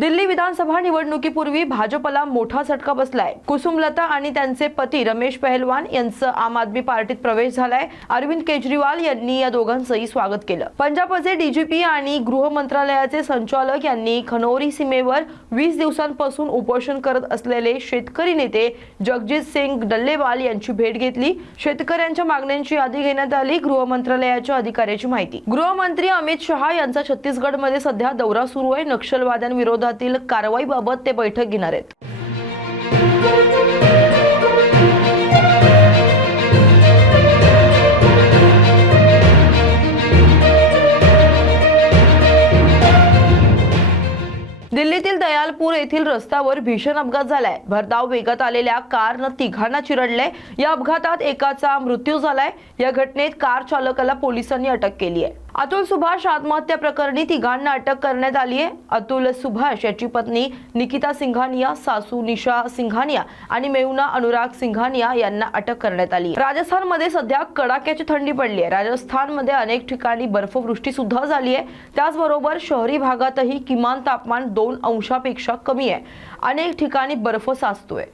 दिल्ली विधानसभा निवडणुकीपूर्वी भाजपला मोठा झटका बसलाय. कुसुमलता आणि त्यांचे पती रमेश पहलवान यांचं आम आदमी पार्टीत प्रवेश झालाय. अरविंद केजरीवाल यांनी या दोघांचंही स्वागत केलं. पंजाबचे डीजीपी आणि गृह मंत्रालयाचे संचालक यांनी खनोरी सीमेवर वीस दिवसांपासून उपोषण करत असलेले शेतकरी नेते जगजित सिंग डल्लेवाल यांची भेट घेतली. शेतकऱ्यांच्या मागण्यांची यादी घेण्यात आली. गृह मंत्रालयाच्या अधिकाऱ्याची माहिती. गृहमंत्री अमित शहा यांचा छत्तीसगडमध्ये सध्या दौरा सुरू आहे. विरोधातील कारवाईबाबत ते बैठक घेणार आहेत. दिल्लीतील दयालपूर येथील रस्त्यावर भीषण अपघात झालाय. भरधाव वेगात आलेल्या कारनं तिघांना चिरडलंय या अपघातात एकाचा मृत्यू झालाय. या घटनेत कार चालकाला पोलिसांनी अटक केली आहे. अतुल सुभाष आत्महत्या प्रकरणी तिघांना अटक करण्यात आली आहे. अतुल सुभाष याची पत्नी निकिता सिंघानिया सासू निशा सिंघानिया आणि मेहुना अनुराग सिंघानिया यांना अटक करण्यात आली राजस्थानमध्ये सध्या कडाक्याची थंडी पडली आहे. राजस्थानमध्ये अनेक ठिकाणी बर्फवृष्टी सुद्धा झाली आहे. त्याचबरोबर शहरी भागातही किमान तापमान दोन अंशापेक्षा कमी आहे. अनेक ठिकाणी बर्फ साचतोय.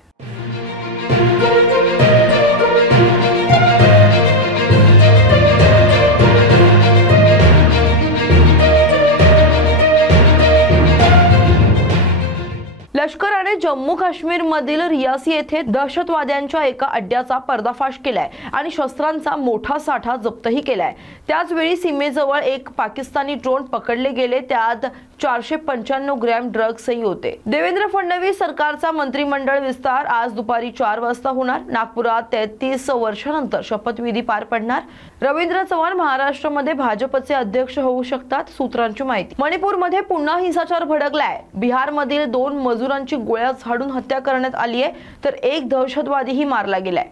लष्कराने जम्मू काश्मीर मधील रियासी येथे दहशतवाद्यांच्या एका अड्ड्याचा पर्दाफाश केलाय आणि शस्त्रांचा मोठा साठा जप्तही केलाय. त्याचवेळी सीमेजवळ एक पाकिस्तानी ड्रोन पकडले गेले. त्यात चारशे पंच्याण्णव ग्रॅम ड्रग्सही होते. देवेंद्र फडणवीस सरकारचा मंत्रिमंडळ विस्तार आज दुपारी चार वाजता होणार. नागपुरात तेहतीस वर्षानंतर शपथविधी पार पडणार. रवींद्र चव्हाण महाराष्ट्रामध्ये भाजपचे अध्यक्ष होऊ शकतात सूत्रांची माहिती. मणिपूरमध्ये पुन्हा हिंसाचार भडकलाय. बिहारमधील दोन मजुरांची गोळ्या झाडून हत्या करण्यात आली आहे तर एक दहशतवादीही मारला गेलाय.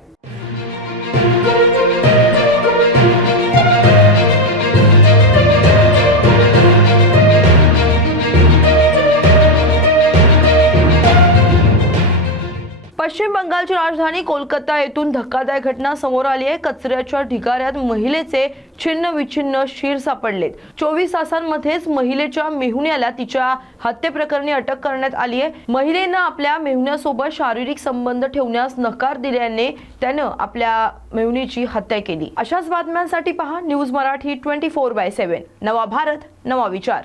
पश्चिम बंगालची राजधानी कोलकाता येथून धक्कादायक घटना समोर आली आहे. कचऱ्याच्या ढिगाऱ्यात महिलेचे छिन्न विछिन्न शिर सापडलेत. चोवीस तासांमध्येच महिलेच्या मेहुण्याला तिच्या हत्येप्रकरणी अटक करण्यात आली आहे. महिलेनं आपल्या मेहुण्यासोबत शारीरिक संबंध ठेवण्यास नकार दिल्याने त्यानं आपल्या मेहुणीची हत्या केली. अशाच बातम्यांसाठी पहा news Marathi twenty four by seven. नवा भारत नवा विचार.